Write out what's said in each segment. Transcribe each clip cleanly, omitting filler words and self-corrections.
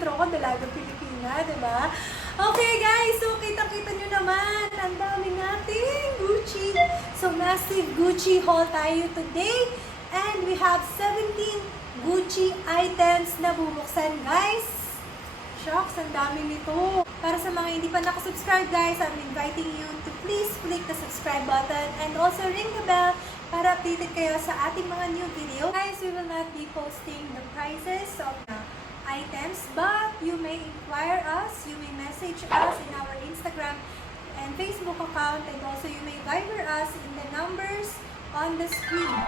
intro ko, Dalaga Pilipina, diba? Okay guys, so kita-kita nyo naman, ang dami nating Gucci. So massive Gucci haul tayo today. And we have 17 Gucci items na bubuksan guys. Shocks, ang dami nito. Para sa mga hindi pa nakasubscribe guys, I'm inviting you to please click the subscribe button and also ring the bell para updated kayo sa ating mga new video. Guys, we will not be posting the prices of the items, but you may inquire us, you may message us in our Instagram and Facebook account, and also you may Viber us in the numbers on the screen.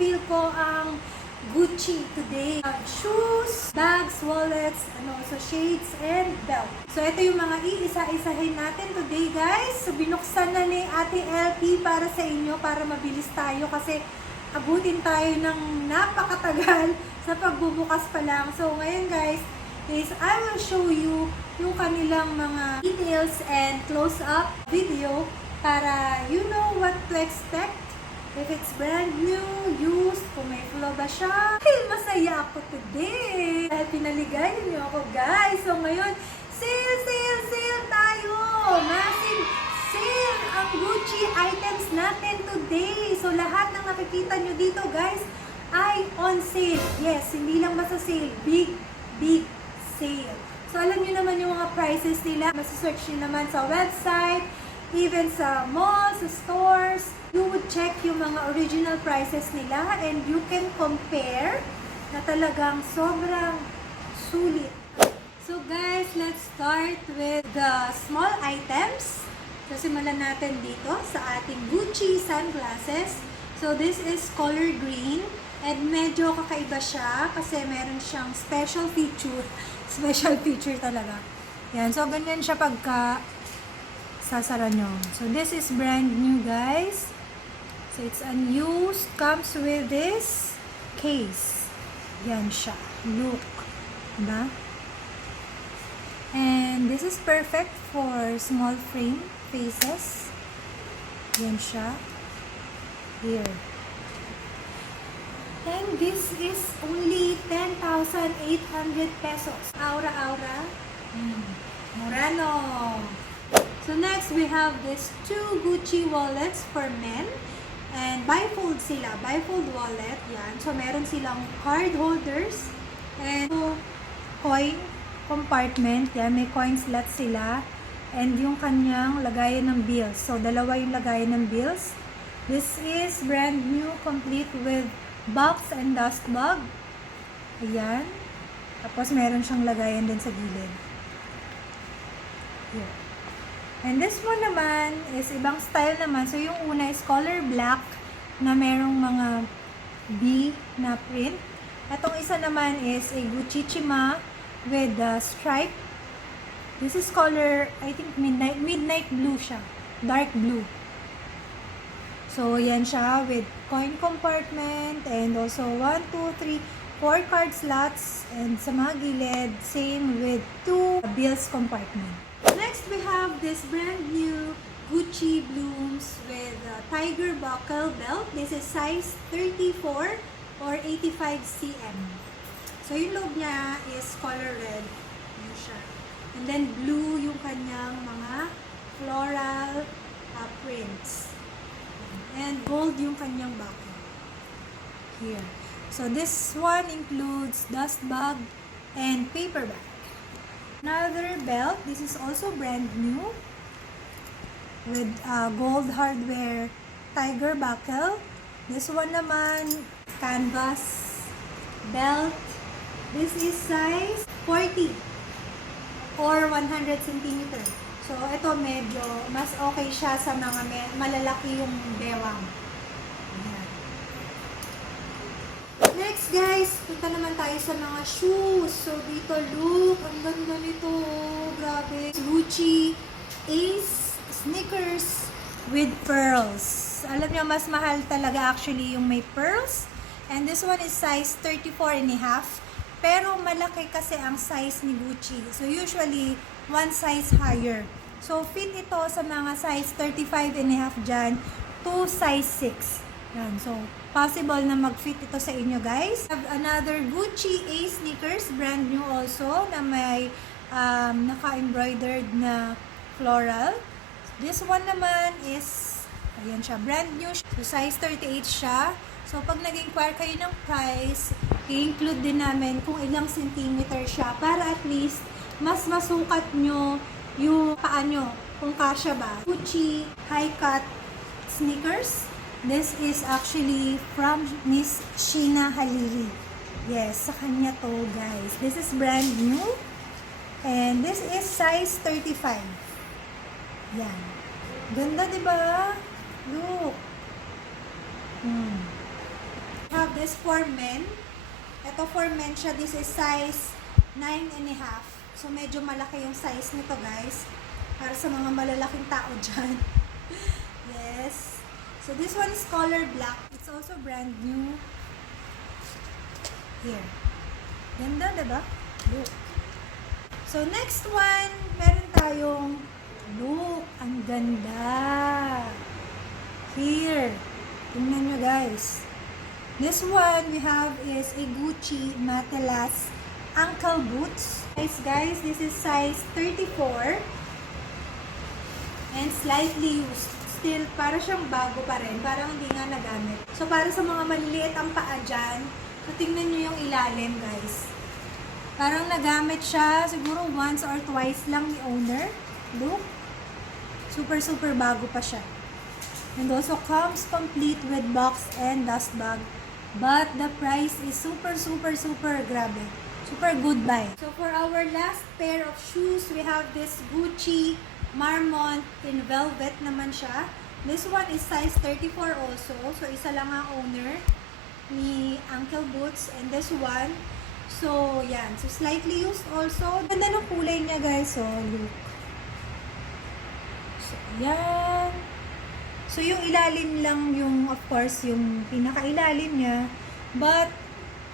Feel ko ang Gucci today. Shoes, bags, wallets, and also shades and belt. So ito yung mga iisa-isahin natin today guys. So binuksan na ni Ate LP para sa inyo para mabilis tayo kasi abutin tayo ng napakatagal sa pagbubukas pa lang. So ngayon guys is I will show you yung kanilang mga details and close-up video para you know what to expect. If it's brand new, used, kung may flow ba siya. Hey, masaya ako today! Dahil pinaligayan niyo ako, guys. So ngayon, sale tayo! Massive sale ang Gucci items natin today. So lahat ng nakikita niyo dito, guys, ay on sale. Yes, hindi lang basta sale. Big sale. So alam niyo naman yung mga prices nila. Masa-search niyo naman sa website, even sa malls, sa stores. You would check yung mga original prices nila and you can compare na talagang sobrang sulit. So guys, let's start with the small items. So simulan natin dito sa ating Gucci sunglasses. So this is color green and medyo kakaiba siya kasi meron siyang special feature. Special feature talaga. Yan, so ganyan siya pagka sasara nyo. So this is brand new guys. So it's unused, comes with this case. Yan siya. Look. Diba? And this is perfect for small frame faces. Yan siya. Here. And this is only 10,800 pesos. Aura. Mura no. So next we have these two Gucci wallets for men. And bifold sila, bifold wallet, yan. So, meron silang card holders and coin compartment, yan. May coin slot sila. And yung kanyang lagayan ng bills. So, dalawa yung lagayan ng bills. This is brand new, complete with box and dust bag. Ayan. Tapos, meron siyang lagayan din sa gilid. Here. And this one naman is ibang style naman. So, yung una is color black na merong mga B na print. Itong isa naman is a Gucci Chima with the stripe. This is color, I think midnight blue siya. Dark blue. So, yan siya with coin compartment and also 1, 2, 3, 4 card slots. And sa mga gilid, same with 2 bills compartment. Next, we have this brand new Gucci blooms with a tiger buckle belt. This is size 34 or 85 cm. So, yung loob niya is color red. Yun siya. And then, blue yung kanyang mga floral prints. And gold yung kanyang buckle. Here. So, this one includes dust bag and paper bag. Another belt. This is also brand new. with gold hardware tiger buckle. This one naman, canvas belt. This is size 40 or 100 centimeter. So, ito medyo mas okay siya sa mga malalaki yung bewang. Ayan. Next guys, punta naman tayo sa mga shoes. So, dito look, ang ganda nito. Grabe. Gucci Ace sneakers with pearls. Alam niyo, mas mahal talaga actually yung may pearls. And this one is size 34.5. Pero malaki kasi ang size ni Gucci. So usually, one size higher. So fit ito sa mga size 35.5 dyan to size 6. Yan. So possible na mag-fit ito sa inyo guys. I have another Gucci A sneakers, brand new also, na may naka-embroidered na floral. This one naman is, ayan siya, brand new. So size 38 siya. So, pag nag-inquire kayo ng price, i-include din namin kung ilang centimeter siya para at least mas masukat nyo yung paa nyo kung kasya ba. Gucci high cut sneakers. This is actually from Miss Sheena Halili. Yes, sa kanya to guys. This is brand new. And this is size 35. Yan. Ganda diba? Look. Have this for men. Ito for men siya. This is size 9.5. So, medyo malaki yung size nito, guys. Para sa mga malalaking tao dyan. Yes. So, this one is color black. It's also brand new. Here. Ganda, diba? Look. So, next one, meron tayong look. Ang ganda. Here. Tingnan nyo, guys. This one we have is a Gucci Matelas ankle boots. Guys, this is size 34 and slightly used. Still, para siyang bago pa rin. Parang hindi nga nagamit. So, para sa mga maliliit ang paa dyan, so, tingnan nyo yung ilalim, guys. Parang nagamit siya siguro once or twice lang ni owner. Look. Super, super bago pa siya. And also comes complete with box and dust bag. But the price is super, super, super grabe. Super good buy. So for our last pair of shoes, we have this Gucci Marmont in velvet naman siya. This one is size 34 also. So isa lang ang owner ni ankle boots. And this one, so yan. So slightly used also. Ganda ng kulay niya guys. So look. So yan. So, yung ilalim lang yung, of course, yung pinaka-ilalim niya. But,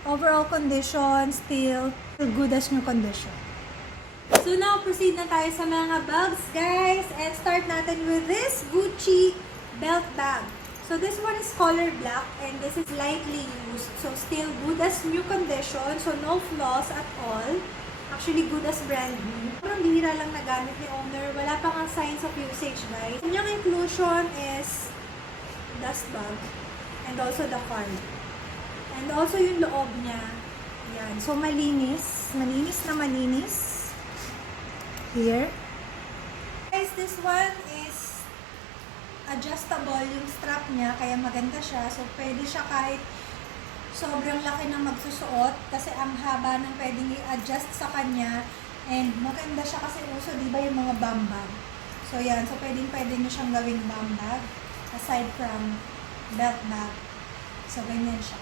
overall condition, still good as new condition. So, now, proceed na tayo sa mga bags, guys. And start natin with this Gucci belt bag. So, this one is color black and this is lightly used. So, still good as new condition. So, no flaws at all. Actually, good as brand new. Parang bihira lang nagamit ni owner. Wala pa nga signs of usage, guys. Yung inclusion is dust bag and also the card. And also yung loob niya. Yan. So, malinis. Malinis na malinis. Here. Guys, this one is adjustable yung strap niya. Kaya maganda siya. So, pwede siya kahit sobrang laki ng magsusuot kasi ang haba ng pwedeng i-adjust sa kanya and maganda siya kasi uso, di ba, yung mga bum bag. So, yan. So, pwede nyo siyang gawing bum bag aside from belt bag. So, ganyan siya.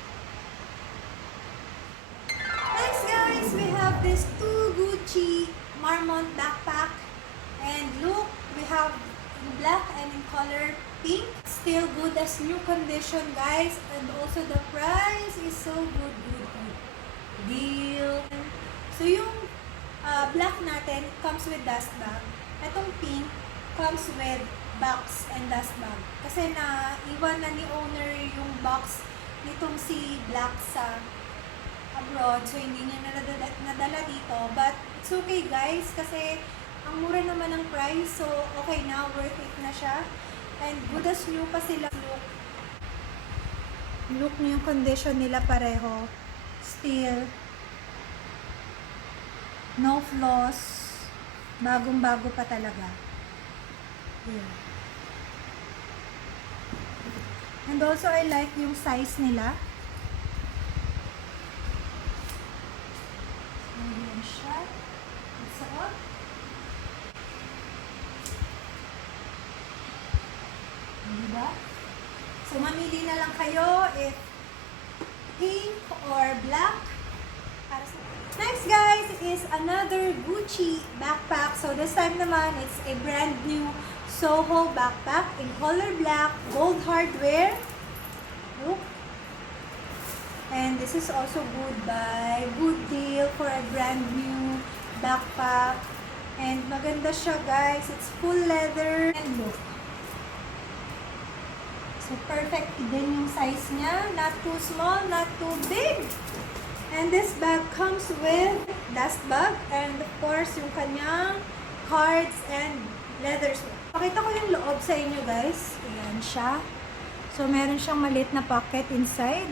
Next, guys, we have this two Gucci Marmont backpack. And look, we have in black and in color pink. Still good as new condition, guys. And also the price is so good. Deal. So yung black natin comes with dust bag. Itong pink comes with box and dust bag. Kasi iwan na ni owner yung box nitong si black sa abroad. So hindi niya nadala dito. But it's okay, guys. Kasi ang mura naman ng price. So okay na. Worth it na siya. And good as new pa sila. Look niyo yung condition nila pareho. Still, no flaws. Bagong-bago pa talaga. Here. And also, I like yung size nila. Ayan siya. Suot. Diba? So, mamili na lang kayo if pink or black. Next, guys, is another Gucci backpack. So, this time naman, it's a brand new Soho backpack in color black, gold hardware. Look. And this is also good buy. Good deal for a brand new backpack. And maganda siya, guys. It's full leather. And look. So, perfect din yung size niya. Not too small, not too big. And this bag comes with dust bag. And of course, yung kanyang cards and leather strap. Pakita ko yung loob sa inyo, guys. Ayan siya. So, meron siyang maliit na pocket inside.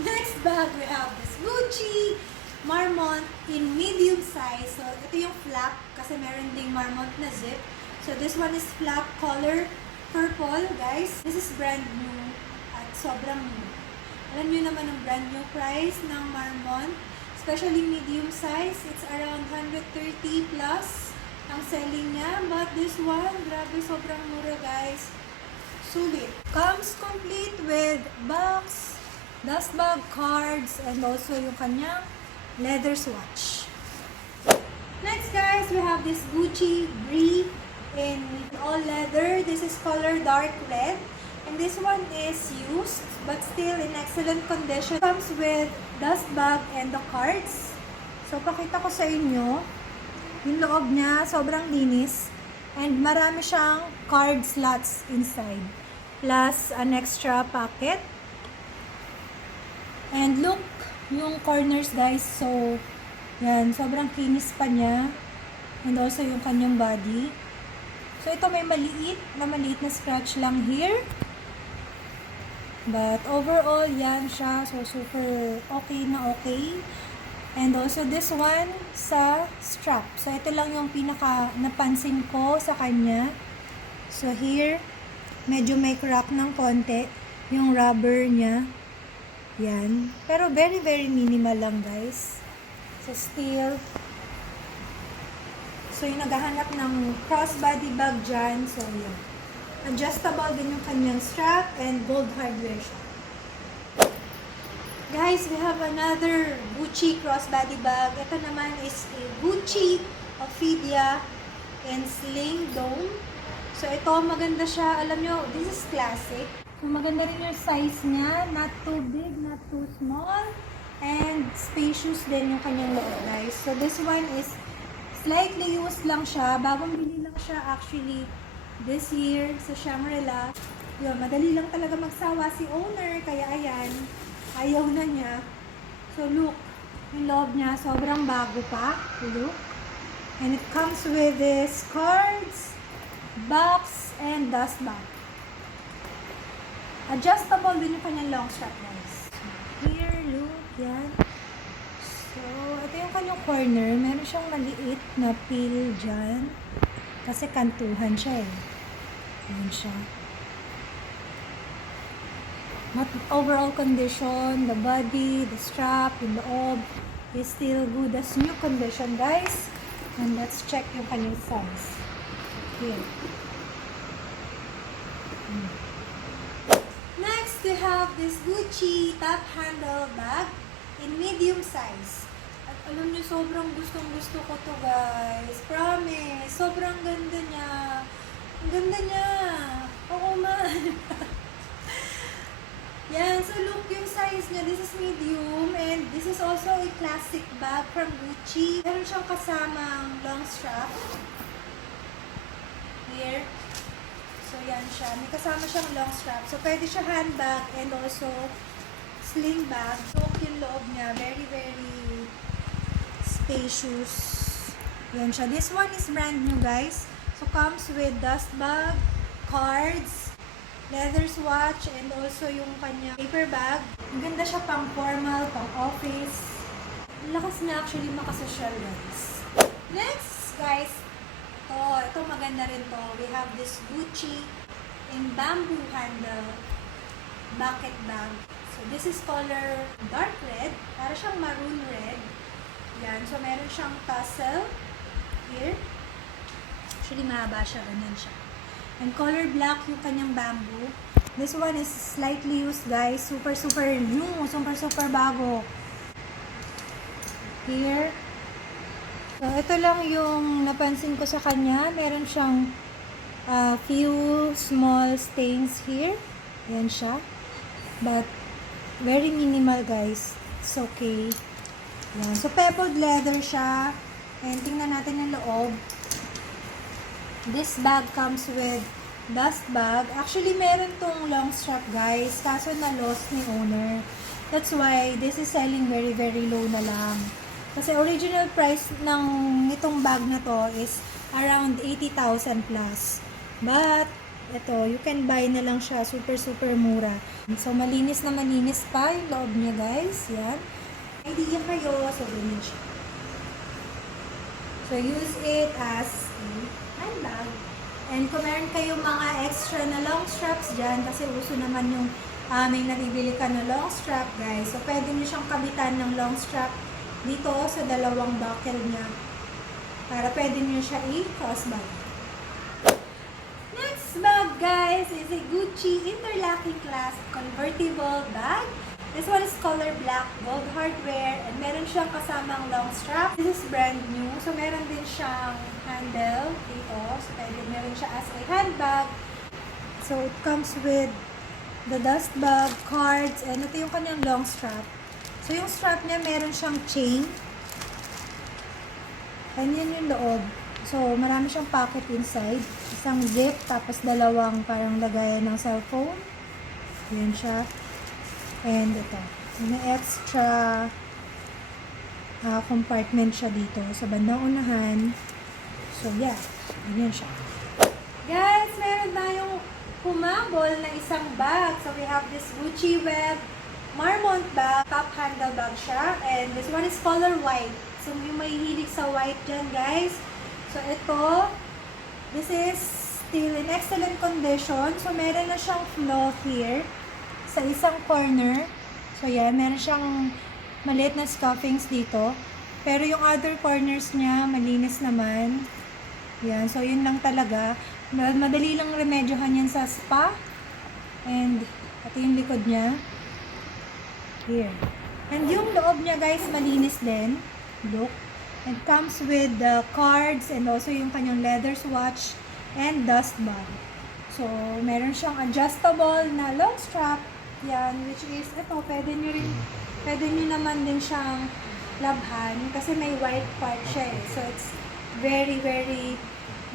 Next bag, we have this Gucci Marmont in medium size. So, ito yung flap kasi meron ding Marmont na zip. So, this one is flap color purple, guys. This is brand new at sobrang new. Alam nyo naman ang brand new price ng Marmont. Especially medium size. It's around 130 plus ang selling niya. But this one, grabe, sobrang mura, guys. Sulit. Comes complete with box, dust bag, cards, and also yung kanyang leather swatch. Next, guys, we have this Gucci Brie in all leather. This is color dark red. And this one is used, but still in excellent condition. Comes with dust bag and the cards. So, pakita ko sa inyo. Yung loob niya, sobrang linis. And marami siyang card slots inside. Plus, an extra pocket. And look, yung corners, guys. So, yan, sobrang kinis pa niya. And also yung kanyang body. So, ito may maliit na scratch lang here. But, overall, yan siya. So, super okay na okay. And also, this one sa strap. So, ito lang yung pinaka napansin ko sa kanya. So, here, medyo may crack ng konti. Yung rubber niya. Yan. Pero, very, very minimal lang, guys. So, still, so, yung naghahanap ng crossbody bag dyan. So, yun. Adjustable din yung kanyang strap and gold hardware siya. Guys, we have another Gucci crossbody bag. Ito naman is a Gucci Ophidia in sling dome. So, ito maganda siya. Alam nyo, this is classic. So, maganda rin yung size niya. Not too big, not too small. And spacious din yung kanyang loob, guys. So, this one is slightly used lang siya. Bagong bili lang siya actually this year sa Shangri-La. Yun, madali lang talaga magsawa si owner. Kaya ayan, ayaw na niya. So look, yung loob niya sobrang bago pa. Look. And it comes with this cards, box, and dust bag. Adjustable din yung kanyang long strap, guys. Here, look, yan. So, ito yung kanyang corner. Meron siyang maliit na peel dyan. Kasi kantuhan siya eh. Ayan siya. But overall condition, the body, the strap, yung loob, is still good as new condition, guys. And let's check yung kanyang size. Here. Next, we have this Gucci top handle bag in medium size. At alam niyo, sobrang gustong-gusto ko to, guys. Promise. Sobrang ganda niya. Ang ganda niya. Oo man. Yan. So, look yung size niya. This is medium. And this is also a classic bag from Gucci. Meron siyang kasamang long strap. Here. So, yan siya. May kasama siyang long strap. So, pwede siya handbag and also sling bag. So, yung loob niya. Very, very spacious. Yan siya. This one is brand new, guys. So, comes with dust bag, cards, leather swatch, and also yung kanya paper bag. Ang ganda siya pang formal, pang office. Ang lakas na actually makasosyal, guys. Next, guys, ito maganda rin to. We have this Gucci in bamboo handle bucket bag. So, this is color dark red. Para siyang maroon red. Yan. So, meron siyang tassel here. Actually, mahaba siya. Ganyan siya. And color black yung kanyang bamboo. This one is slightly used, guys. Super, super new. Super, super bago. Here. So, ito lang yung napansin ko sa kanya. Meron siyang few small stains here. Yan siya. But, very minimal, guys. It's okay. Yan. So, pebbled leather siya. And tingnan natin yung loob. This bag comes with dust bag. Actually, meron tong long strap, guys. Kaso na-lost ni owner. That's why this is selling very, very low na lang. Kasi original price ng itong bag na to is around 80,000 plus. But, ito, you can buy na lang siya. Super, super mura. So, malinis na malinis pa yung loob niya, guys. Yan. Idea kayo. So, ganyan siya. So, use it as a handbag. And kung meron kayong mga extra na long straps dyan, kasi uso naman yung may nabibili ka na long strap, guys. So, pwede nyo siyang kabitan ng long strap dito sa dalawang buckle niya. Para pwede nyo siya i-crossbody. Next bag, guys, is a Gucci interlocking clasp convertible bag. This one is color black, gold hardware, and meron siyang kasamang long strap. This is brand new. So, meron din siyang handle dito. So, pwede meron siya as a handbag. So, it comes with the dust bag, cards, and ito yung kanyang long strap. So, yung strap niya, meron siyang chain. And yan yung loob. So, marami siyang pocket inside. Isang zip, tapos dalawang parang lagayan ng cellphone. Yan siya. And ito. May extra compartment siya dito sa bandang unahan. So, yeah. Yan siya. Guys, meron tayong humabol na isang bag. So, we have this Gucci Web Marmont bag. Top handle bag siya. And this one is color white. So, yung may hilig sa white dyan, guys. So, ito, this is still in excellent condition. So, meron na siyang flaw here sa isang corner. So, yeah, meron siyang maliit na scuffings dito. Pero yung other corners niya, malinis naman. Yan. So, yun lang talaga. Madali lang remedyohan yan sa spa. And, ito yung likod niya. Here. And yung loob niya, guys, malinis din. Look. It comes with the cards and also yung kanyang leather swatch and dust bag. So, meron siyang adjustable na long strap. Yan, which is, ito, pwede nyo naman din siyang labhan kasi may white part siya eh. So, it's very, very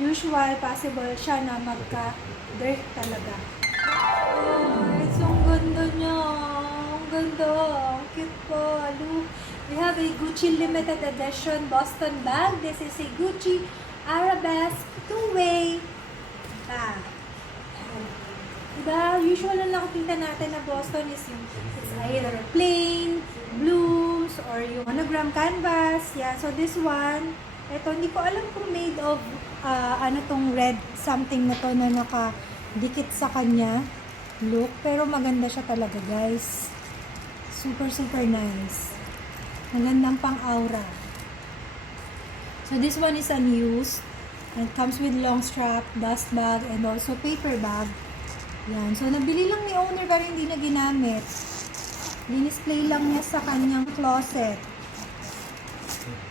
usual, possible siya na magka-dirt talaga. Oh, it's ang ganda niya. Ang ganda. Ang cute po. Look. We have a Gucci limited edition Boston bag. This is a Gucci Arabesque two-way bag. Diba? Usual na nakikita natin na Boston is yung it's either plain, blooms, or yung monogram canvas. Yeah, so this one, ito, hindi ko alam kung made of ano tong red something na to na nakadikit sa kanya. Look, pero maganda siya talaga, guys. Super, super nice. Magandang pang-aura. So, this one is unused. It comes with long strap, dust bag, and also paper bag. Yan. So, nabili lang ni owner pero hindi na ginamit. Dinisplay lang niya sa kanyang closet.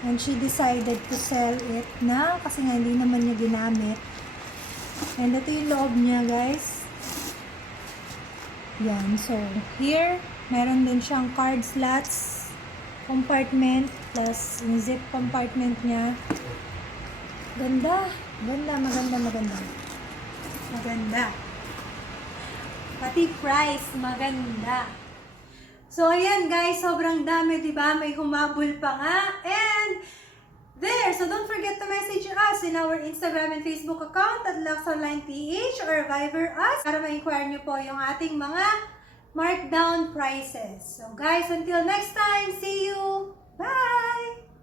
And she decided to sell it na kasi nga hindi naman niya ginamit. And ito yung loob niya, guys. Yan. So, here, meron din siyang card slots compartment plus yung zip compartment niya. Ganda. Ganda. Maganda. Maganda. Maganda. Pati price, maganda. So, ayan guys, sobrang dami, diba? May humabol pa nga. And, there. So don't forget to message us in our Instagram and Facebook account at LuxOnlinePH or Viber us para ma-inquire nyo po yung ating mga markdown prices. So guys, until next time, see you! Bye!